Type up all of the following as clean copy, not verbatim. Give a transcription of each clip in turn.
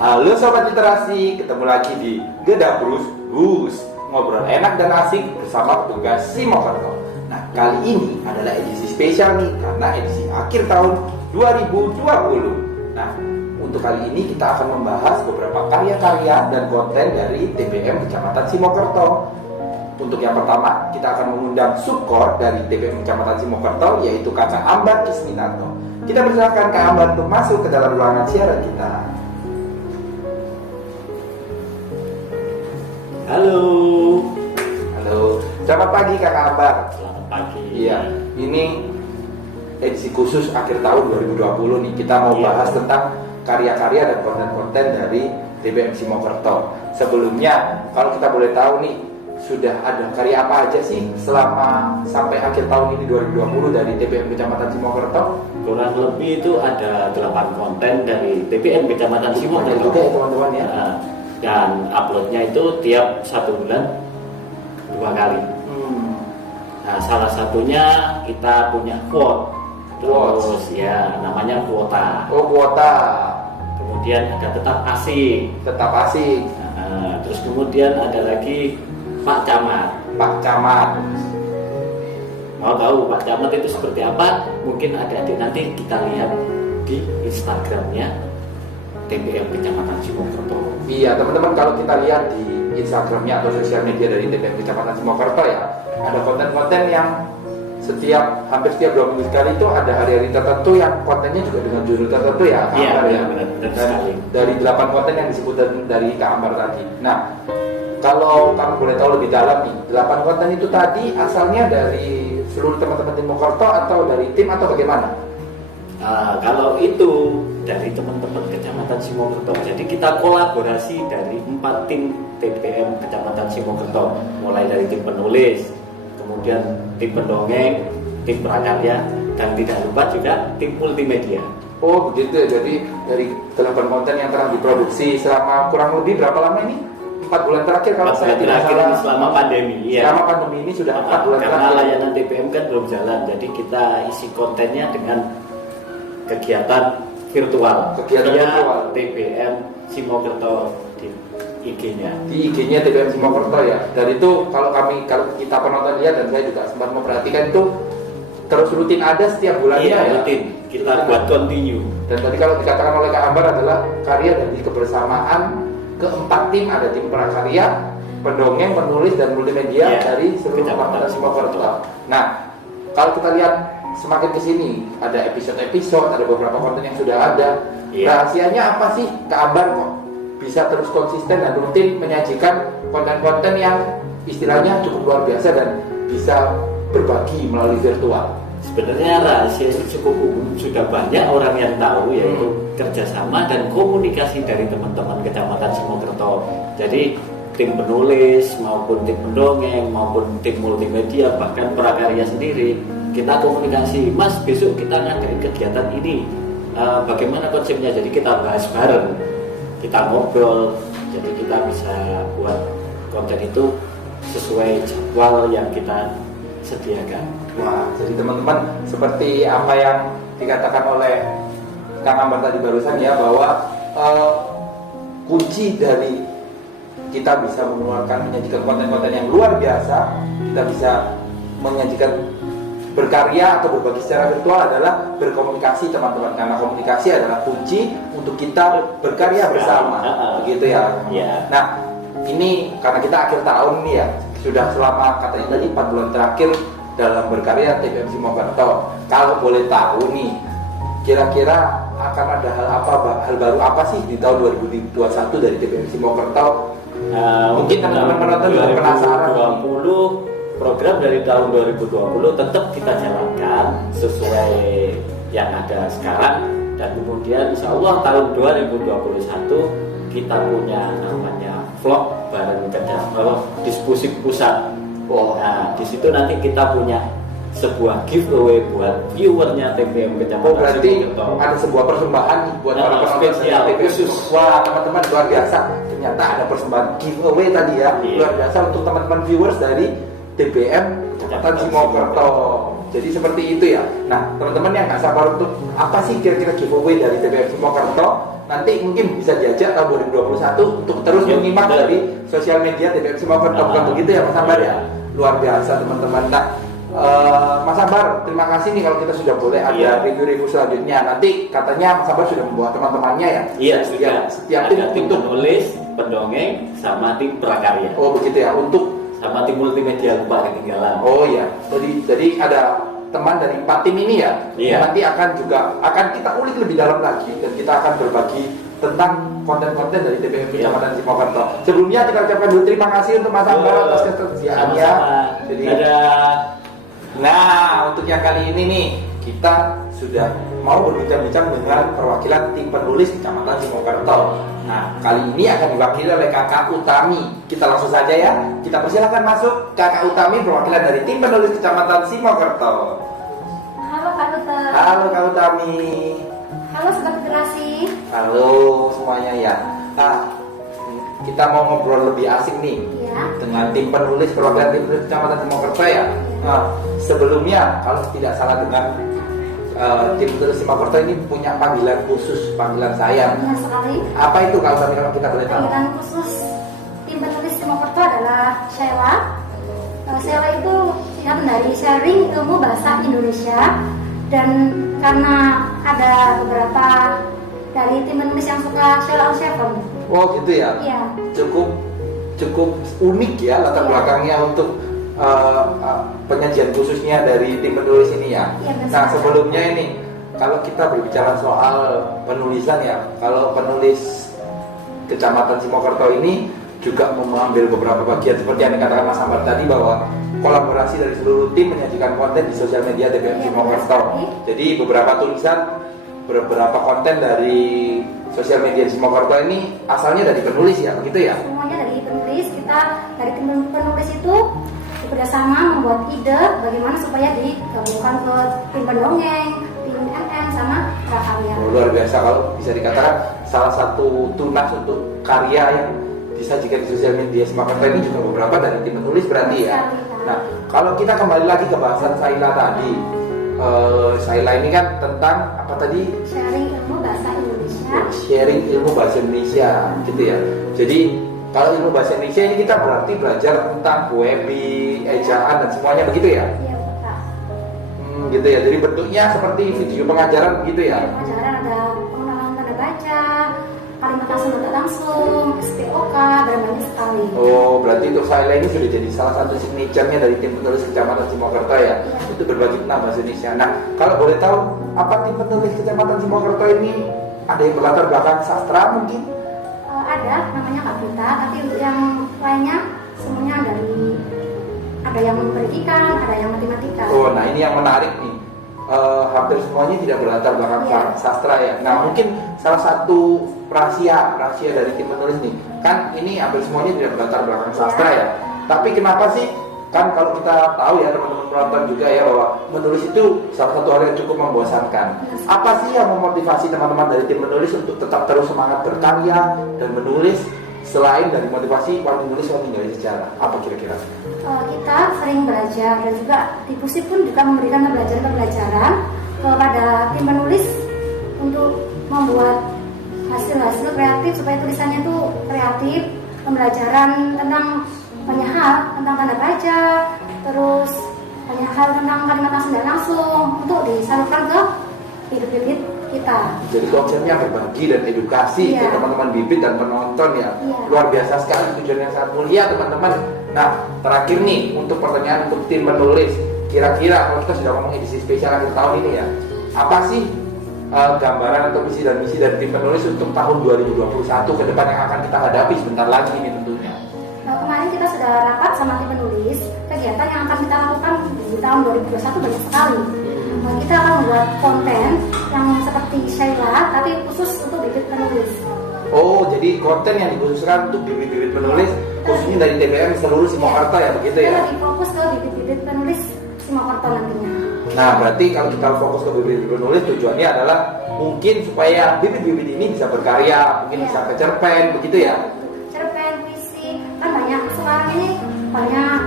Halo Sobat Literasi, ketemu lagi di Gedabrus Bus, ngobrol enak dan asik bersama petugas Simokerto. Nah, kali ini adalah edisi spesial nih, karena edisi akhir tahun 2020. Nah, untuk kali ini kita akan membahas beberapa karya-karya dan konten dari TPM Kecamatan Simokerto. Untuk yang pertama, kita akan mengundang subkor dari TPM Kecamatan Simokerto, yaitu Kakak Ambar Kisminarto. Kita persilakan Kak Ambar untuk masuk ke dalam ruangan siaran kita. Halo. Halo. Selamat pagi Kakak Ambar. Selamat pagi. Iya, ini edisi khusus akhir tahun 2020 nih. Kita mau bahas tentang karya-karya dan konten-konten dari TPM Simokerto. Sebelumnya, kalau kita boleh tahu nih, sudah ada karya apa aja sih selama sampai akhir tahun ini 2020 dari TPM Kecamatan Simokerto? Kurang lebih itu ada 8 konten dari TPM Kecamatan Simokerto. Juga ya teman-teman ya. Dan uploadnya itu tiap 1 bulan 2 kali. Nah, salah satunya kita punya quote. Terus ya namanya kuota. Oh, kuota. Kemudian ada tetap asik. Tetap asik. Terus kemudian ada lagi Pak Camat. Pak Camat. Mau tahu Pak Camat itu seperti apa? Mungkin adik-adik nanti kita lihat di Instagramnya TPM Kecamatan Simokerto. Iya teman-teman, kalau kita lihat di Instagramnya atau sosial media dari TPM Kecamatan Simokerto ya, ada konten-konten yang hampir setiap 2 minggu sekali itu ada hari-hari tertentu yang kontennya juga dengan judul tertentu ya Kak Iya, Ambar ya. benar Dan dari 8 konten yang disebutkan dari Kak Ambar tadi. Nah, kalau kamu boleh tahu lebih dalam nih, 8 konten itu tadi asalnya dari seluruh teman-teman Simokerto atau dari tim atau bagaimana? Kalau itu dari teman-teman Kecamatan Simokerto. Jadi kita kolaborasi dari 4 tim TPM Kecamatan Simokerto, mulai dari tim penulis, kemudian tim pendongeng, tim prakarya, dan tidak lupa juga tim multimedia. Oh begitu ya, jadi dari 8 konten yang telah diproduksi selama kurang lebih berapa lama ini? 4 bulan terakhir kalau saya tidak salah. Selama pandemi ya. Selama pandemi ini sudah 4 bulan karena terakhir. layanan TPM kan belum jalan, jadi kita isi kontennya dengan kegiatan virtual. Virtual. TPM Simokerto di IG-nya. Di IG-nya TPM Simokerto ya. Dan itu kalau kita penonton lihat dan saya juga sempat memperhatikan itu terus rutin ada setiap bulannya ya. Rutin. Kita buat continue. Dan tadi kalau dikatakan oleh Kak Ambar adalah karya dari kebersamaan keempat tim, ada tim prakarya, pendongeng, penulis dan multimedia dari seluruh Kecamatan Simokerto. Nah, kalau kita lihat semakin kesini ada episode-episode, ada beberapa konten yang sudah ada. Rahasianya apa sih Kak Ambar kok bisa terus konsisten dan rutin menyajikan konten-konten yang istilahnya cukup luar biasa dan bisa berbagi melalui virtual? Sebenarnya rahasia itu cukup umum, sudah banyak orang yang tahu, yaitu kerjasama dan komunikasi dari teman-teman Kecamatan Simokerto. Jadi tim penulis maupun tim pendongeng maupun tim multimedia bahkan prakarya sendiri, kita komunikasi, Mas besok kita ngadain kegiatan ini, bagaimana konsepnya? Jadi kita bahas bareng, kita ngobrol, jadi kita bisa buat konten itu sesuai jadwal yang kita sediakan. Wah, jadi teman-teman seperti apa yang dikatakan oleh Kang Ambar tadi barusan ya, bahwa kunci dari kita bisa menyajikan konten-konten yang luar biasa, kita bisa menyajikan berkarya atau berbagi secara virtual adalah berkomunikasi teman-teman, karena komunikasi adalah kunci untuk kita berkarya bersama, begitu ya. Nah, ini karena kita akhir tahun nih ya, sudah selama katanya tadi 4 bulan terakhir dalam berkarya TPM Simokerto. Kalau boleh tahu nih, kira-kira akan ada hal baru apa sih di tahun 2021 dari TPM Simokerto? Mungkin teman-teman penonton juga penasaran. 2020 program dari tahun 2020 tetap kita jalankan sesuai yang ada sekarang, dan kemudian insya Allah tahun 2021 kita punya namanya vlog bareng Diskusi Pusat. Nah, di situ nanti kita punya sebuah giveaway buat viewernya TPM Kecamatan. Berarti ada sebuah persembahan buat para penonton TPM khusus. Wah, teman-teman luar biasa. Ternyata ada persembahan giveaway tadi ya. Luar biasa untuk teman-teman viewers dari TPM Kecamatan Simokerto. Jadi seperti itu ya. Nah, teman-teman yang nggak sabar untuk apa sih kira-kira giveaway dari TPM Simokerto, nanti mungkin bisa diajak tahun 2021 untuk terus menyimak dari sosial media TPM Simokerto, bukan begitu ya Mas Ambar ya? Luar biasa teman-teman. Nah, Mas Ambar, terima kasih nih kalau kita sudah boleh ada review-review selanjutnya. Nanti katanya Mas Ambar sudah membawa teman-temannya ya? Iya, sudah. Setiap tim penulis, pendongeng, sama tim prakarya. Oh begitu ya, untuk sama tim multimedia lupa ketinggalan. Oh iya, jadi ada teman dari 4 tim ini ya. Iya. Nanti akan kita ulik lebih dalam lagi dan kita akan berbagi tentang konten-konten dari TPM Kecamatan Simokerto. Sebelumnya kita ucapkan dulu terima kasih untuk Mas Ambar atas ketersediaannya. Jadi nah, untuk yang kali ini nih kita sudah mau berbincang-bincang dengan perwakilan tim penulis Kecamatan Simokerto. Nah, kali ini akan diwakili oleh Kakak Utami. Kita langsung saja ya. Kita persilakan masuk Kakak Utami, perwakilan dari tim penulis Kecamatan Simokerto. Halo Kak Duta. Halo Kak Utami. Halo Sobat Literasi. Halo semuanya ya. Nah, kita mau ngobrol lebih asik nih Ya. dengan tim penulis perwakilan tim penulis Kecamatan Simokerto ya. Nah, sebelumnya kalau tidak salah dengan tim penulis Simokerto ini punya panggilan khusus, panggilan sayang. Benar sekali. Apa itu kalau kita boleh tahu? Panggilan khusus tim penulis Simokerto adalah Sheila. Sheila itu singkatan dari Sharing Ilmu Bahasa Indonesia, dan karena ada beberapa dari tim penulis yang suka Sheila on Seven. Oh gitu ya. Iya. Cukup unik ya latar belakangnya untuk penyajian khususnya dari tim penulis ini ya. Iya, benar. Nah sebelumnya ini kalau kita berbicara soal penulisan ya, kalau penulis Kecamatan Simokerto ini juga mengambil beberapa bagian seperti yang dikatakan Mas Ambar tadi, bahwa kolaborasi dari seluruh tim menyajikan konten di sosial media TPM Iya, Simokerto. benar sekali. Jadi beberapa konten dari sosial media di Simokerto ini asalnya dari penulis ya, begitu ya? Semuanya dari penulis. Kita dari tim penulis itu bekerjasama membuat ide bagaimana supaya digabungkan ke tim pendongeng, tim MM sama prakarya. Oh, luar biasa, kalau bisa dikatakan salah satu tunas untuk karya yang disajikan di sosial media Simokerto ini juga beberapa dari tim penulis berarti ya. Nah, kalau kita kembali lagi ke bahasan Saila tadi, Saila ini kan tentang apa tadi? Sharing ilmu bahasa Indonesia. Sharing ilmu bahasa Indonesia, gitu ya. Jadi kalau ilmu bahasa Indonesia ini kita berarti belajar tentang webi, ejaan dan semuanya begitu ya? Iya, Pak. Gitu ya. Jadi bentuknya seperti video pengajaran begitu ya? Pengajaran ada pengenalan tanda baca, kalimat langsung tak langsung, SPOK, dan banyak sekali. Oh, berarti untuk Saila ini sudah jadi salah satu signature-nya dari tim penulis Kecamatan Simokerto ya? Iya. Itu berbagi tentang bahasa Indonesia. Nah, kalau boleh tahu, apa tim penulis Kecamatan Simokerto ini ada yang berlatar belakang sastra mungkin? Ada, namanya Kak Vita, tapi untuk yang lainnya semuanya ada yang pendidikan, ada yang matematika. Oh, nah ini yang menarik nih. Hampir semuanya tidak berlatar belakang Iya. sastra ya. Nah, mungkin salah satu rahasia dari tim penulis nih, kan ini hampir semuanya tidak berlatar belakang sastra ya. Tapi kenapa sih? Kan kalau kita tahu ya, teman-teman penonton juga ya, bahwa menulis itu salah satu hal yang cukup membosankan. Apa sih yang memotivasi teman-teman dari tim menulis untuk tetap terus semangat berkarya dan menulis, selain dari motivasi menulis meninggalkan sejarah? Apa kira-kira? Kita sering belajar, dan juga di Pusip pun juga memberikan pembelajaran kepada tim penulis untuk membuat hasil-hasil kreatif supaya tulisannya itu kreatif, pembelajaran tentang banyak hal, tentang tanda baca, terus banyak hal tentang kalimat langsung dan langsung untuk disalurkan ke bibit-bibit kita. Jadi konsepnya berbagi dan edukasi ke Iya. teman-teman bibit dan penonton ya. Iya. Luar biasa sekali, tujuan yang sangat mulia teman-teman. Nah, terakhir nih untuk pertanyaan untuk tim penulis, kira-kira kalau kita sudah ngomong edisi spesial akhir tahun ini ya, apa sih gambaran atau visi dan misi dari tim penulis untuk tahun 2021 ke depan yang akan kita hadapi sebentar lagi ini tentunya? Kemarin kita sudah rapat sama tim penulis, kegiatan yang akan kita lakukan di tahun 2021 banyak sekali. Kita akan membuat konten yang seperti Sheila, tapi khusus untuk bibit penulis. Oh, jadi konten yang dikhususkan untuk bibit-bibit penulis, khususnya dari TPM seluruh Simokerto ya, begitu Kita ya? lebih fokus ke bibit-bibit penulis Simokerto nantinya. Nah, berarti kalau kita fokus ke bibit penulis, tujuannya adalah mungkin supaya bibit-bibit ini bisa berkarya, mungkin Iya. bisa ke cerpen, begitu ya? Cerpen, puisi, kan banyak sekarang ini banyak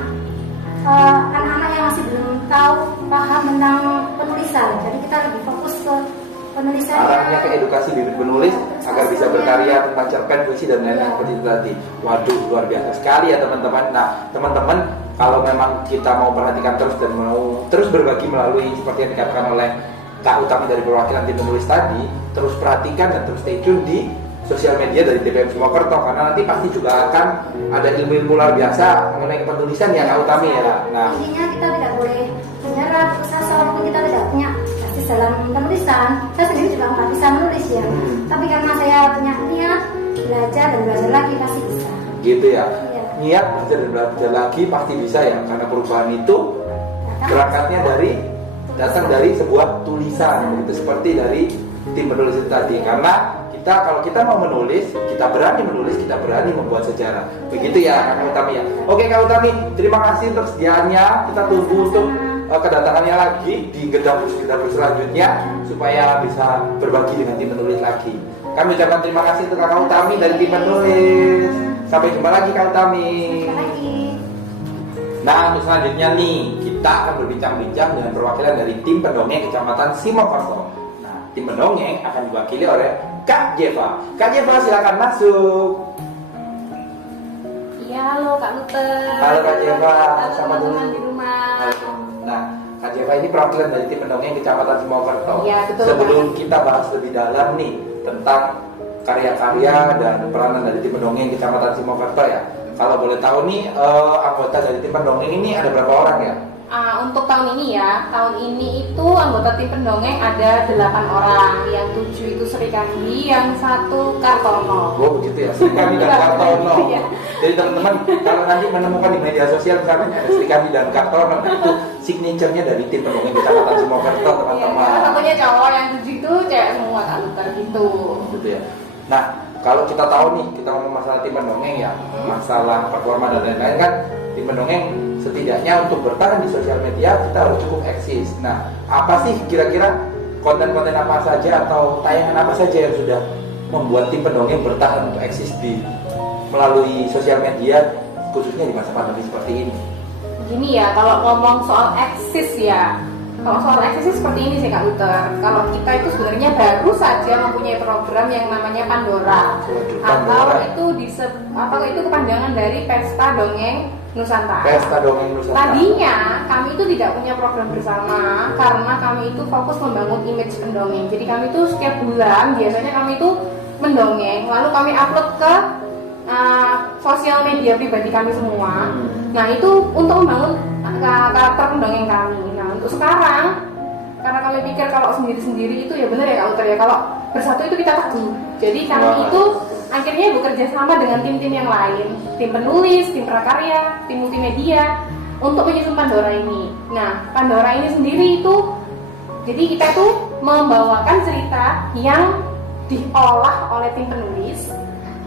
anak-anak yang masih belum tahu paham tentang penulisan. Jadi kita lebih fokus ke penulisan. Arahnya ke edukasi bibit penulis agar bisa berkarya tentang cerpen, puisi dan lain-lain seperti itu tadi. Waduh, luar biasa sekali ya teman-teman. Nah, teman-teman kalau memang kita mau perhatikan terus dan mau terus berbagi melalui seperti yang dikatakan oleh Kak Utami dari perwakilan tim penulis tadi, terus perhatikan dan terus stay tune di sosial media dari TPM Simokerto, karena nanti pasti juga akan ada ilmu-ilmu luar biasa mengenai penulisan ya Kak Utami ya. Nah, intinya kita tidak boleh menyerah, putus asa walaupun kita tidak punya basis dalam penulisan. Saya sendiri juga nggak bisa menulis ya, tapi karena saya punya niat belajar dan belajar lagi pasti bisa. gitu ya. Iya. Niat belajar dan belajar lagi pasti bisa ya, karena perubahan itu berangkatnya datang dari sebuah tulisan, begitu seperti dari tim penulis itu tadi. Karena kalau kita mau menulis, kita berani menulis, kita berani membuat sejarah. Begitu ya Kak Utami ya. Oke Kak Utami, terima kasih untuk kesediaannya. Kita tunggu untuk kedatangannya lagi di Gedang selanjutnya supaya bisa berbagi dengan tim penulis lagi. Kami ucapkan terima kasih untuk Kak Utami dari tim penulis. Sampai jumpa lagi Kak Utami. Sampai lagi. Nah, untuk selanjutnya nih, kita akan berbincang-bincang dengan perwakilan dari tim pendongeng Kecamatan Simokerto. Nah, tim pendongeng akan diwakili oleh Kak Jeva. Kak Jeva, silakan masuk. Iya, halo Kak Luther. Halo Kak Jeva, Halo sama teman-teman di rumah. Nah, Kak Jeva ini perwakilan dari tim pendongeng Kecamatan Simokerto. Iya, betul. Sebelum kita bahas lebih dalam nih tentang karya-karya dan peranan dari tim pendongeng Kecamatan Simokerto ya. Kalau boleh tahu nih, anggota dari tim pendongeng ini ada berapa orang ya? Untuk tahun ini ya, tahun ini itu anggota tim pendongeng ada 8 orang. Yang 7 itu Sri Kandi, yang 1 Kartono. Oh begitu ya, Sri Kandi dan Kartono. Iya. Jadi teman-teman kalau nanti menemukan di media sosial misalnya ada Sri Kandi dan Kartono, itu signaturenya dari tim pendongeng Kecamatan Simokerto Iya, teman-teman. salah satunya cowok, yang 7 itu cewek semua Kak Luther gitu. Gitu ya. Nah, kalau kita tahu nih, kita ngomong masalah tim pendongeng ya, masalah performa dan lain-lain kan, tim pendongeng setidaknya untuk bertahan di sosial media kita harus cukup eksis. Nah, apa sih kira-kira konten-konten apa saja atau tayangan apa saja yang sudah membuat tim pendongeng bertahan untuk eksis melalui sosial media, khususnya di masa pandemi seperti ini? Gini ya, kalau ngomong soal eksis ya, kalau soal eksis seperti ini sih Kak Luther. Kalau kita itu sebenarnya baru saja mempunyai program yang namanya Pandora, atau itu kepanjangan dari Pesta Dongeng Nusantara. Pesta Dongeng Nusantara. Tadinya kami itu tidak punya program bersama karena kami itu fokus membangun image pendongeng. Jadi kami itu setiap bulan biasanya kami itu mendongeng, lalu kami upload ke sosial media pribadi kami semua. Nah itu untuk membangun karakter pendongeng kami. Nah untuk sekarang, karena kami pikir kalau sendiri-sendiri itu ya benar ya Kak Luther ya, kalau bersatu itu kita teguh. Jadi kami itu akhirnya bekerja sama dengan tim-tim yang lain, tim penulis, tim prakarya, tim multimedia untuk menyusun Pandora ini. Nah Pandora ini sendiri itu, jadi kita tuh membawakan cerita yang diolah oleh tim penulis.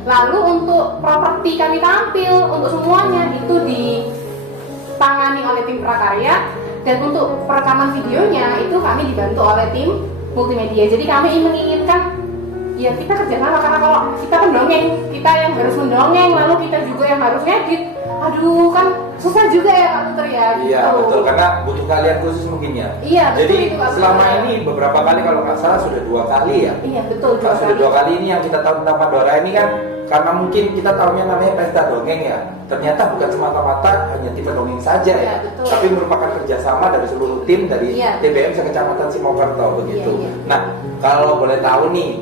Lalu untuk properti kami tampil, untuk semuanya itu ditangani oleh tim prakarya, dan untuk perekaman videonya itu kami dibantu oleh tim multimedia. Jadi kami menginginkan ya kita kerjasama, karena kalau kita pendongeng, kita yang harus mendongeng, lalu kita juga yang harus ngedit, aduh kan susah juga ya Kak Luther ya. Iya gitu. betul, karena butuh kalian khusus mungkin ya. Iya betul. Jadi itu, Kak selama Luther. ini beberapa kali kalau nggak salah sudah 2 kali ya. Iya betul. Kalau sudah 2 kali ini yang kita tahu tentang Pandora ini kan, karena mungkin kita tahunya namanya Pesta Dongeng ya. Ternyata bukan semata-mata hanya tim pendongeng saja ya, Iya, betul. tapi merupakan kerjasama dari seluruh tim dari Iya. TPM Kecamatan Simokerto begitu. Iya, iya. Nah kalau boleh tahu nih,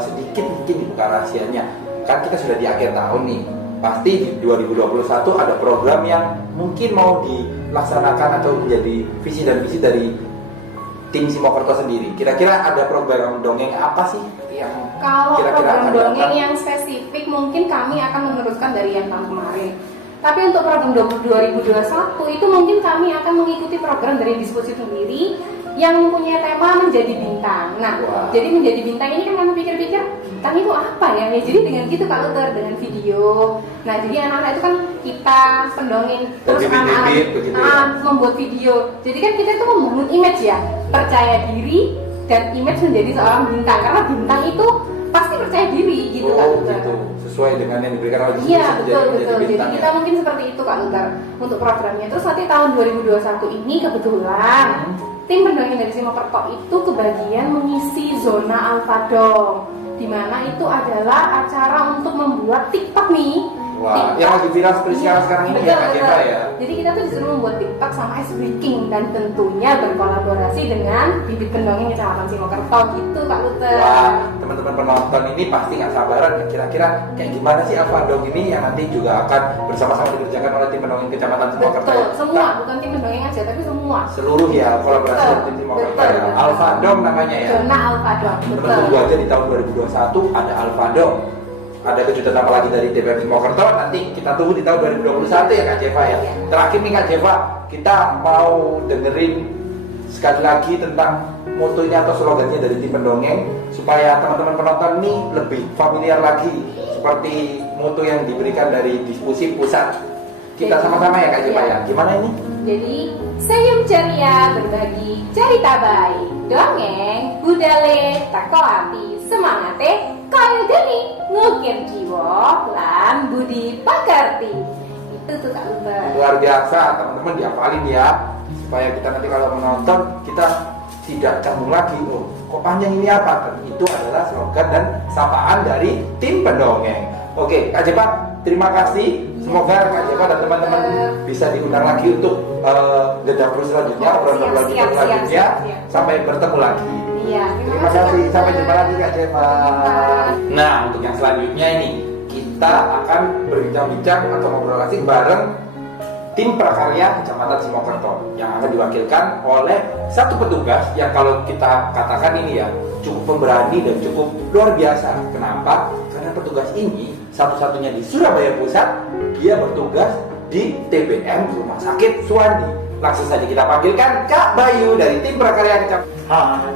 sedikit mungkin dibuka rahasianya. Kan kita sudah di akhir tahun nih. Pasti di 2021 ada program yang mungkin mau dilaksanakan atau menjadi visi dan misi dari tim Simokerto sendiri. Kira-kira ada program dongeng apa sih yang Kalau kira-kira program akan dongeng datang? yang spesifik mungkin kami akan meneruskan dari yang tahun kemarin. Tapi untuk program 2021 itu mungkin kami akan mengikuti program dari diskusi sendiri yang mempunyai tema menjadi bintang. Nah, Wah. jadi menjadi bintang ini kan kami pikir-pikir, bintang itu apa ya? Ya jadi dengan gitu Kak Luther, dengan video. Nah, jadi anak-anak itu kan kita pendongeng, terus bibit-bibit begitu ya? membuat video. Jadi kan kita itu membangun image ya, percaya diri dan image menjadi seorang bintang, karena bintang itu pasti percaya diri gitu Kak Oh Luther. gitu, sesuai dengan yang diberikan oleh Iya diskusi betul betul. Jadi bintang kita ya? mungkin seperti itu Kak Luther untuk programnya. Terus nanti tahun 2021 ini kebetulan tim pendongeng dari Simokerto itu kebagian mengisi zona Alfadong. dimana itu adalah acara untuk membuat TikTok nih. Wah, yang lagi viral seperti sekarang ini ya Kak Jeva ya. Jadi kita tuh disuruh membuat TikTok sama Ice Breaking dan tentunya berkolaborasi dengan Bibit Pendongeng Kecamatan Simokerto gitu Kak Luther. Wah, teman-teman penonton ini pasti nggak sabaran kira-kira kayak gimana sih Alfa Dong ini yang nanti juga akan bersama-sama dikerjakan oleh tim pendongeng Kecamatan Simokerto. Betul, Ya? semua, bukan tim pendongeng aja tapi semua. Seluruh ya kolaborasi Betul, dengan tim Simokerto betul, ya. betul. Alfa Dong namanya ya. Zona Alfa Dong, Teman betul. tunggu aja di tahun 2021 ada Alfa Dong. Ada kejutan apa lagi dari TPM Simokerto, nanti kita tunggu di tahun 2021 ya Kak Jeva ya. Iya. Terakhir nih Kak Jeva, kita mau dengerin sekali lagi tentang motonya atau slogannya dari tim pendongeng supaya teman-teman penonton nih lebih familiar lagi seperti moto yang diberikan dari diskusi pusat. Kita sama-sama ya Kak Jeva ya. Gimana ini? Jadi, senyum ceria berbagi cerita baik. Dongeng, budale, tako ati, semangate, kaya geni, ngukir jiwa, lan budi pakarti. Itu tuh Kak Luther. Luar biasa, teman-teman dihafalin ya supaya kita nanti kalau menonton kita tidak canggung lagi. Oh, kok panjang ini apa? Dan itu adalah slogan dan sapaan dari tim pendongeng. Oke, Kak Jeva, terima kasih. Semoga Kak Jeva dan teman-teman bisa diundang lagi untuk gedapur selanjutnya, obrolan Siap. selanjutnya. Sampai bertemu lagi. Iya, Terima kasih. Sampai jumpa lagi Kak Jeva. Jumpa. Nah, untuk yang selanjutnya ini kita akan berbincang-bincang atau ngobrol asik bareng tim prakarya Kecamatan Simokerto yang akan diwakilkan oleh satu petugas yang kalau kita katakan ini ya cukup pemberani dan cukup luar biasa. Kenapa? Karena petugas ini satu-satunya di Surabaya Pusat, dia bertugas di TBM Rumah Sakit Suwandi. Langsung saja kita panggilkan Kak Bayu dari tim prakarya Kecamatan. Hai.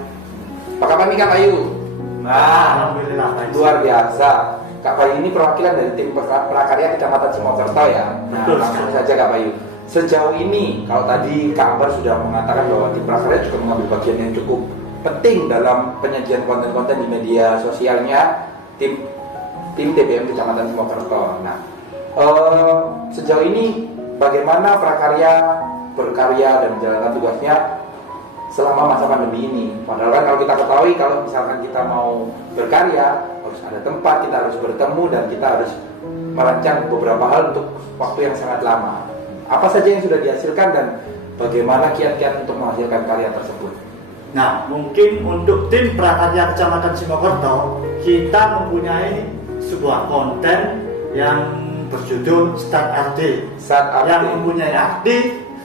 Apa kabar nih Kak Bayu? Nah, Alhamdulillah baik. luar biasa. Kak Bayu ini perwakilan dari tim prakarya Kecamatan Simokerto ya. Nah, Betul langsung sekali. saja Kak Bayu. Sejauh ini, kalau tadi Kak Ambar sudah mengatakan bahwa tim prakarya juga mengambil bagian yang cukup penting dalam penyajian konten-konten di media sosialnya tim TBM Kecamatan Simokerto. Nah, sejauh ini bagaimana prakarya berkarya dan menjalankan tugasnya selama masa pandemi ini? Padahal kan kalau kita ketahui kalau misalkan kita mau berkarya harus ada tempat, kita harus bertemu dan kita harus merancang beberapa hal untuk waktu yang sangat lama. Apa saja yang sudah dihasilkan dan bagaimana kiat-kiat untuk menghasilkan karya tersebut? Nah, mungkin untuk tim prakarya Kecamatan Simokerto, kita mempunyai sebuah konten yang berjudul Start Arti. Saat Yang arti mempunyai arti,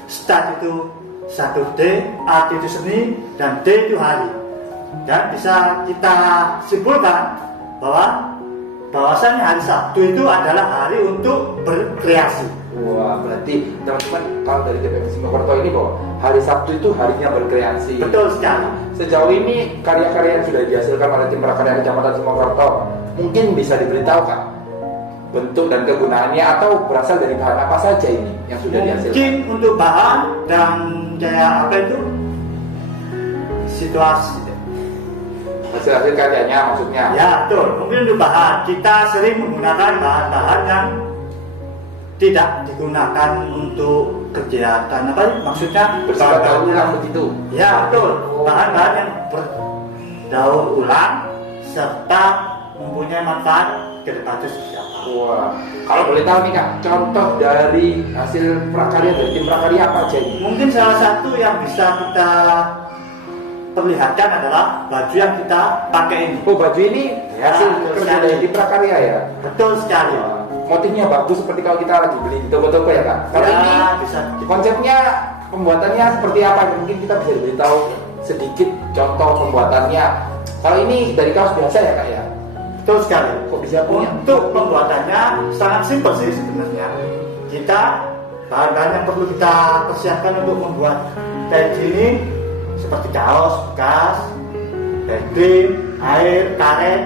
start itu 1D, arti itu seni, dan D itu hari. Dan bisa kita simpulkan bahwasannya hari Sabtu itu adalah hari untuk berkreasi. wah, berarti teman-teman kalau dari TPM Simokerto ini bahwa hari Sabtu itu harinya berkreasi. Betul sekali. Sejauh ini karya-karya yang sudah dihasilkan oleh tim prakarya Kecamatan Simokerto mungkin bisa diberitahu Kak bentuk dan kegunaannya atau berasal dari bahan apa saja ini yang sudah dihasilkan? Mungkin untuk bahan dan kayak apa itu situasi. Hasil-hasil karyanya maksudnya. Ya betul. Mungkin untuk bahan kita sering menggunakan bahan-bahan yang tidak digunakan untuk kegiatan apa itu? Maksudnya Bersifat daur bahan-bahan ulang yang- begitu. Ya betul. Bahan-bahan yang berdaur ulang serta mempunyai manfaat ke depan itu seperti apa? Wah, kalau boleh tahu nih Kak, contoh dari hasil prakarya dari tim prakarya apa aja ini? Mungkin salah satu yang bisa kita perlihatkan adalah baju yang kita pakai ini. Oh, baju ini Ya, hasil betul kerja sekali. dari tim prakarya ya? Betul sekali. Wah, motifnya bagus seperti kalau kita lagi beli di toko-toko ya Kak? Kalau Ya, ini bisa konsepnya pembuatannya seperti apa? Mungkin kita bisa diberitahu sedikit contoh pembuatannya. Kalau ini dari kaos biasa ya Kak ya? betul sekali. Kok bisa punya? Untuk pembuatannya sangat simpel sih sebenarnya. Kita bahan-bahan yang perlu kita persiapkan untuk membuat kayak gini seperti kaos bekas, background, air, karet,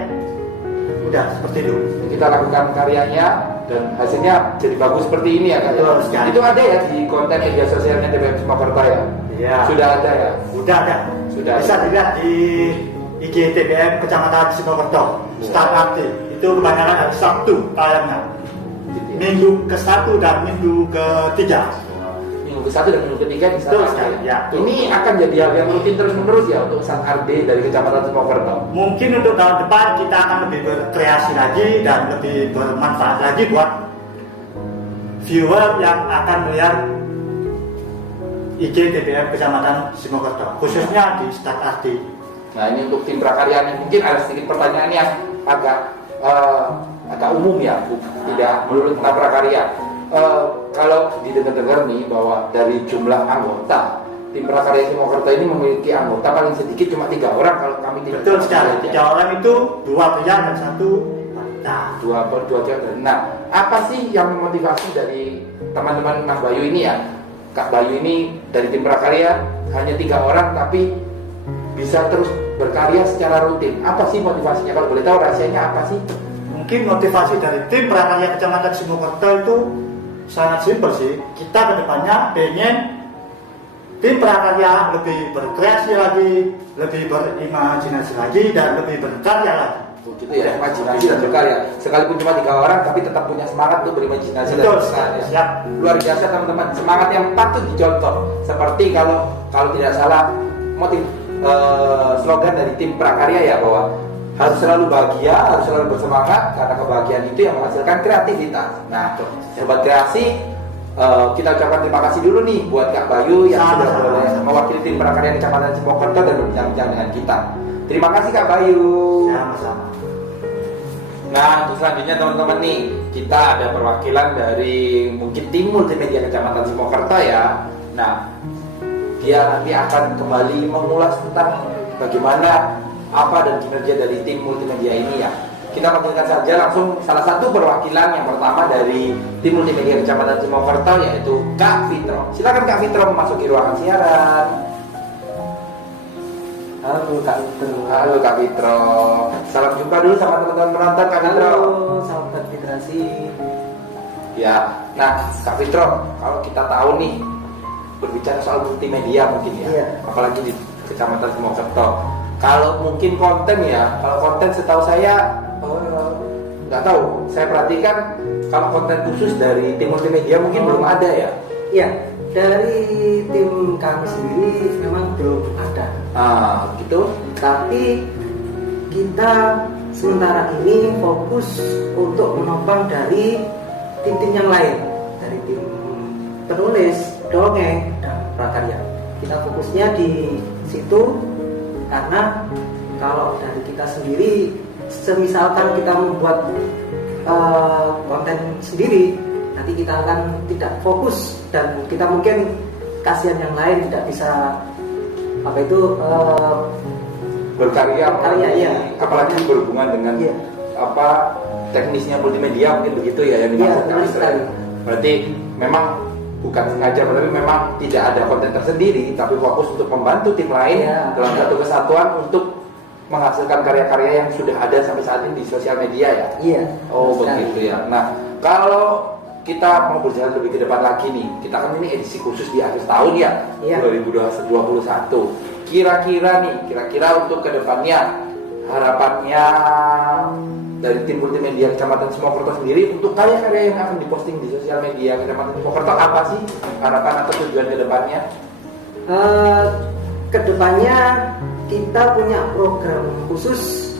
udah seperti itu. Kita lakukan karyanya dan hasilnya jadi bagus seperti ini ya Kak ya? Betul sekali. Itu ada ya di konten media sosialnya TPM Simokerto ya? Iya. Sudah ada ya? Udah ada. Sudah Bisa ada. dilihat di IG TBM Kecamatan Simokerto. Start Arti itu kebanyakan hari Sabtu tayangnya. Gitu ya. Minggu ke-1 dan minggu ke-3. Minggu minggu ke-1 dan minggu ketiga di Betul Saat sekali, Arde. ya. Ini akan jadi hal yang rutin terus menerus ya untuk Saat Arde dari Kecamatan Simokerto. Mungkin untuk tahun depan kita akan lebih berkreasi lagi dan lebih bermanfaat lagi buat viewer yang akan melihat IG TBM Kecamatan Simokerto, khususnya di Start Ardi. Nah ini untuk tim prakarya ini mungkin ada sedikit pertanyaan yang agak umum ya, tidak melulu tentang prakarya. Kalau didengar-dengar nih bahwa dari jumlah anggota tim prakarya Simokerto ini memiliki anggota paling sedikit cuma 3 orang kalau kami tidak. Betul sekali, 3 orang itu 2 pria dan 1 wanita. Dua cewek. Nah, apa sih yang memotivasi dari teman-teman Mas Bayu ini ya? Kak Bayu ini dari tim prakarya hanya 3 orang tapi bisa terus berkarya secara rutin. Apa sih motivasinya? Kalau boleh tahu rahasianya apa sih? Mungkin motivasi dari tim prakarya Kecamatan Simokerto itu sangat simpel sih. Kita kedepannya pengen tim prakarya lebih berkreasi lagi, lebih berimajinasi lagi, dan lebih berkarya lagi. Begitu ya, imajinasi dan berkarya. Sekalipun cuma 3 orang tapi tetap punya semangat untuk berimajinasi dan Betul, berkarya. siap. Luar biasa teman-teman, semangat yang patut dicontoh. Seperti kalau tidak salah motif slogan dari tim prakarya ya, bahwa harus selalu bahagia, harus selalu bersemangat karena kebahagiaan itu yang menghasilkan kreativitas. Nah, sobat kreasi, kita ucapkan terima kasih dulu nih buat Kak Bayu yang sudah boleh mewakili tim prakarya Kecamatan Simokerto dan berbincang-bincang dengan kita. Terima kasih Kak Bayu. Sama-sama. Nah, untuk selanjutnya teman-teman nih, kita ada perwakilan dari mungkin tim multimedia Kecamatan Simokerto ya. Nah, dia nanti akan kembali mengulas tentang bagaimana apa dan kinerja dari tim multimedia ini ya. Kita panggilkan saja langsung salah satu perwakilan yang pertama dari tim multimedia Kecamatan Simokerto, yaitu Kak Fitro. Silakan Kak Fitro memasuki ruangan siaran. Halo Kak Fitro. Halo Kak Fitro. Salam jumpa dulu sama teman-teman penonton Kak Fitro. Halo sahabat literasi. Ya, nah Kak Fitro, kalau kita tahu nih berbicara soal multimedia mungkin ya, Iya. apalagi di Kecamatan Simokerto. Kalau mungkin konten ya, kalau konten setahu saya nggak tahu. Saya perhatikan kalau konten khusus dari tim multimedia mungkin belum ada ya. Iya, dari tim kami sendiri memang belum ada. Gitu. Tapi kita sementara ini fokus untuk menopang dari tim-tim yang lain, dari tim penulis, dongeng, dan prakarya. Kita fokusnya di situ karena kalau dari kita sendiri, semisalkan kita membuat konten sendiri, nanti kita akan tidak fokus dan kita mungkin kasihan yang lain tidak bisa Berkarya, iya. apalagi berhubungan dengan Iya. teknisnya multimedia mungkin begitu ya yang Iya, dimaksud. benar sekali. Berarti memang bukan sengaja, tapi memang tidak ada konten tersendiri, tapi fokus untuk membantu tim lain Iya. dalam satu kesatuan untuk menghasilkan karya-karya yang sudah ada sampai saat ini di sosial media ya. Iya. Oh benar sekali. begitu ya. Nah kalau kita mau berjalan lebih ke depan lagi nih, kita kan ini edisi khusus di akhir tahun ya, Iya. 2021. Kira-kira untuk kedepannya harapannya dari tim multimedia Kecamatan Simokerto sendiri untuk karya-karya yang akan diposting di sosial media Kecamatan Simokerto, apa sih harapan atau tujuan kedepannya? Kedepannya kita punya program khusus,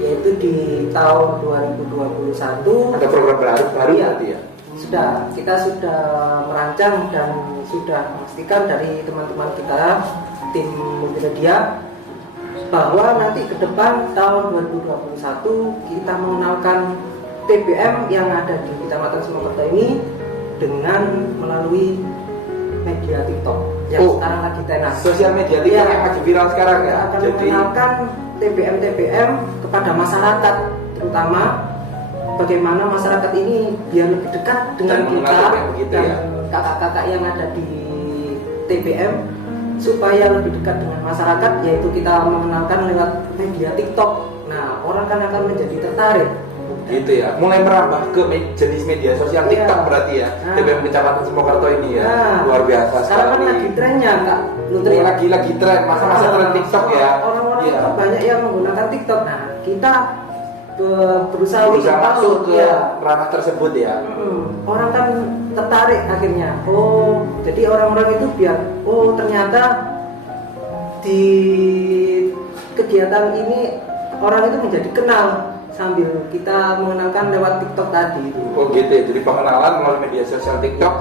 yaitu di tahun 2021. Ada program baru Iya. berarti ya? Kita sudah merancang dan sudah memastikan dari teman-teman kita tim multimedia bahwa nanti ke depan tahun 2021 kita mengenalkan TBM yang ada di Kecamatan Simokerto ini dengan melalui media TikTok yang sekarang lagi tenar. Sosial media TikTok Iya. yang lagi viral sekarang ya. Akan mengenalkan TBM kepada masyarakat, terutama bagaimana masyarakat ini biar lebih dekat dengan Dan mengenal kita TBM begitu dan ya. kakak-kakak yang ada di TBM supaya lebih dekat dengan masyarakat, yaitu kita mengenalkan lewat media TikTok. Nah, orang kan akan menjadi tertarik. Gitu ya, mulai merambah ke jenis media sosial Iya. TikTok berarti ya. Nah. TBM Kecamatan Simokerto ini ya, luar biasa Sekarang kan sekali. lagi trennya, Kak Lutri. Lagi tren, masa-masa tren TikTok ya. Orang-orang Iya. itu banyak yang menggunakan TikTok. Nah, kita berusaha untuk tahu, masuk ke ya. ranah tersebut ya. Orang kan tertarik akhirnya. Oh, jadi orang-orang itu biar ternyata di kegiatan ini orang itu menjadi kenal sambil kita mengenalkan lewat TikTok tadi itu. Oh gitu ya. Jadi pengenalan melalui media sosial TikTok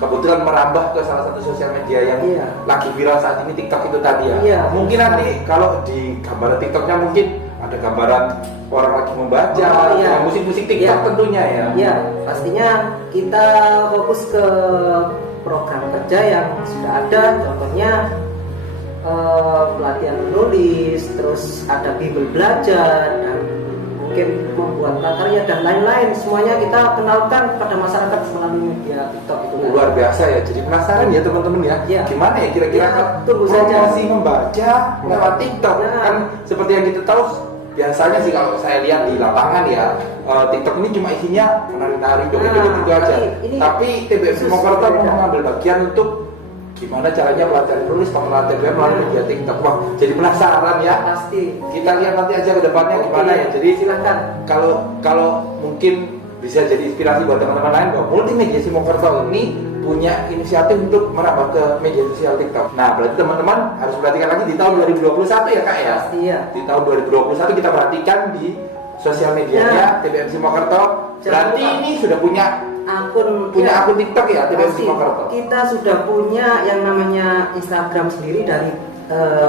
kebetulan merambah ke salah satu sosial media yang Iya. lagi viral saat ini, TikTok itu tadi ya. Iya. Mungkin nanti kalau di gambaran TikToknya mungkin ada gambaran orang lagi membaca, Oh, iya. dengan musik-musik TikTok Iya. tentunya ya. Ya, pastinya kita fokus ke program kerja yang sudah ada, contohnya pelatihan menulis, terus ada bimbel belajar, dan mungkin membuat prakarya dan lain-lain. Semuanya kita kenalkan kepada masyarakat melalui media TikTok itu. Luar biasa ya. Jadi penasaran ya teman-teman ya. Iya. Gimana ya kira-kira Ya, tunggu saja. promosi membaca lewat TikTok Ya. kan seperti yang kita tahu. Biasanya sih kalau saya lihat di lapangan ya, TikTok ini cuma isinya menari-nari, joget-joget gitu aja. Tapi TBM khusus Simokerto mau beda. mengambil bagian untuk gimana caranya pelatihan tulis pengenalan TBM melalui media TikTok. Wah, jadi penasaran ya. Pasti. Kita lihat nanti aja ke depannya Oke, gimana ya. Jadi silakan. kalau mungkin bisa jadi inspirasi buat teman-teman lain bahwa Multimedia Simokerto ini punya inisiatif untuk merambah ke media sosial TikTok. Nah, berarti teman-teman harus perhatikan lagi di tahun 2021 ya Kak ya. Pasti ya. Di tahun 2021 kita perhatikan di sosial medianya TBM Simokerto. Berarti lupa. ini sudah punya akun TikTok ya TBM Pasti. Simokerto. Kita sudah punya yang namanya Instagram sendiri dari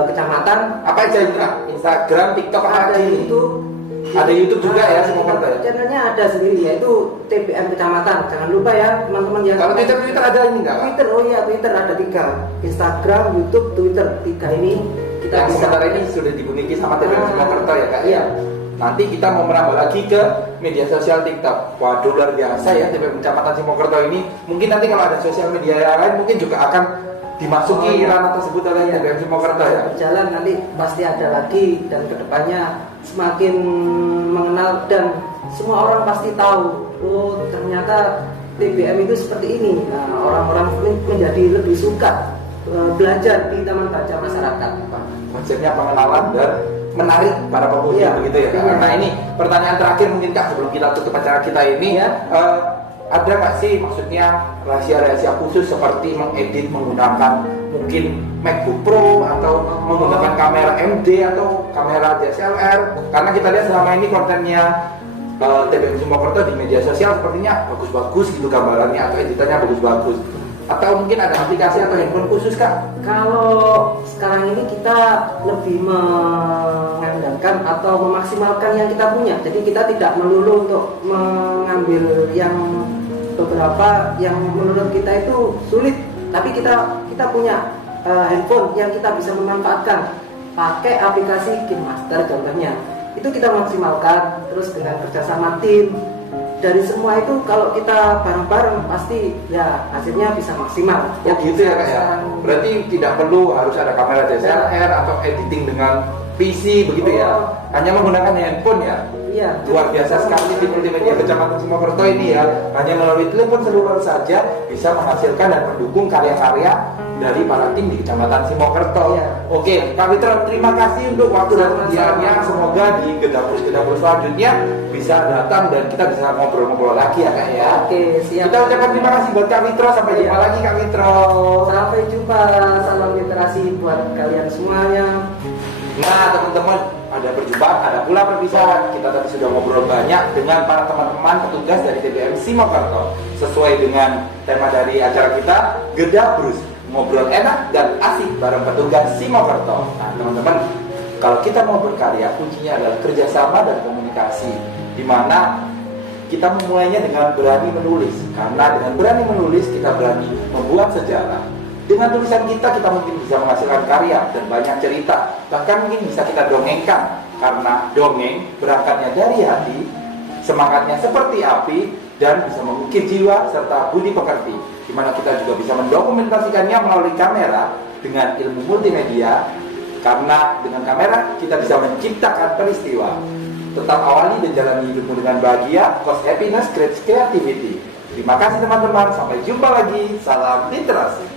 kecamatan. Apa aja itu Kak? Instagram, TikTok apa Ada lagi? YouTube. Ada YouTube juga ya Simokerto ya. Channelnya ada sendiri, yaitu TBM Kecamatan. Jangan lupa ya teman-teman ya. Kalau Twitter ada ini enggak Kak? Twitter, oh iya Twitter ada 3. Instagram, YouTube, Twitter 3 ini kita Yang bisa. sementara ini sudah dimiliki sama TBM Simokerto ya Kak? Iya. Nanti kita mau merambah lagi ke media sosial TikTok. Waduh luar biasa ya TBM Kecamatan Simokerto ini. Mungkin nanti kalau ada sosial media yang lain mungkin juga akan dimasuki ranah tersebut oleh TBM Simokerto ya. Berjalan nanti pasti ada lagi, dan kedepannya semakin mengenal dan semua orang pasti tahu. Oh ternyata TBM itu seperti ini. Nah, orang-orang menjadi lebih suka belajar di taman baca masyarakat. Konsepnya pengenalan dan menarik para pengunjung Iya, begitu ya Kak. iya. Nah ini pertanyaan terakhir mungkin Kak sebelum kita tutup acara kita ini Iya. ada nggak sih maksudnya rahasia-rahasia khusus seperti mengedit menggunakan mungkin MacBook Pro atau menggunakan kamera MD atau kamera DSLR? Karena kita lihat selama ini kontennya TBM Simokerto di media sosial sepertinya bagus-bagus gitu gambarannya atau editannya bagus-bagus. Atau mungkin ada aplikasi atau handphone khusus Kak? Kalau sekarang ini kita lebih mengandalkan atau memaksimalkan yang kita punya. Jadi kita tidak melulu untuk mengambil yang beberapa yang menurut kita itu sulit. Tapi kita punya handphone yang kita bisa memanfaatkan. Pakai aplikasi KineMaster contohnya. Itu kita maksimalkan, terus dengan kerjasama tim. Dari semua itu kalau kita bareng-bareng pasti ya hasilnya bisa maksimal. Ya gitu ya Kak ya. Berarti tidak perlu harus ada kamera DSLR atau editing dengan PC begitu ya. Hanya menggunakan handphone ya. Iya. Luar biasa sekali di Multimedia Kecamatan Simokerto ini ya. Hanya melalui telepon seluler saja bisa menghasilkan dan mendukung karya-karya dari para tim di Kecamatan Simokerto. Iya. Oke, Kak Fitra, terima kasih untuk waktu dan perhatiannya. Semoga di Gedapus selanjutnya bisa datang dan kita bisa ngobrol-ngobrol lagi ya Kak ya. Oke, siap. Kita ucapkan terima kasih buat Kak Fitra. Sampai jumpa Iya. lagi Kak Fitra. Sampai jumpa, salam literasi buat kalian semuanya. Nah teman-teman, ada perjumpaan, ada pula perpisahan. Kita tadi sudah ngobrol banyak dengan para teman-teman petugas dari TBM Simokerto. Sesuai dengan tema dari acara kita, Gedabrus, ngobrol enak dan asik bareng petugas Simokerto. Nah teman-teman, kalau kita mau berkarya, kuncinya adalah kerjasama dan komunikasi. Dimana kita memulainya dengan berani menulis. Karena dengan berani menulis, kita berani membuat sejarah. Dengan tulisan kita mungkin bisa menghasilkan karya dan banyak cerita. Bahkan mungkin bisa kita dongengkan. Karena dongeng berangkatnya dari hati, semangatnya seperti api, dan bisa mengukir jiwa serta budi pekerti. Dimana kita juga bisa mendokumentasikannya melalui kamera dengan ilmu multimedia. Karena dengan kamera kita bisa menciptakan peristiwa. Tetap awali dan jalani hidupmu dengan bahagia. Cause happiness creates creativity. Terima kasih teman-teman. Sampai jumpa lagi. Salam literasi.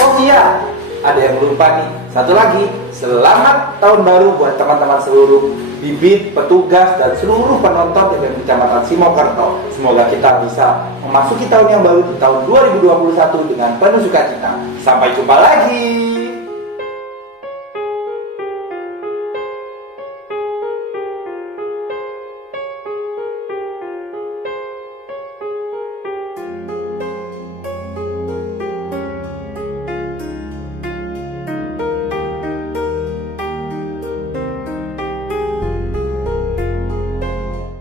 Oh iya, ada yang lupa nih. Satu lagi, selamat tahun baru buat teman-teman seluruh bibit, petugas, dan seluruh penonton dari Kecamatan Simokerto. Semoga kita bisa memasuki tahun yang baru di tahun 2021 dengan penuh sukacita. Sampai jumpa lagi.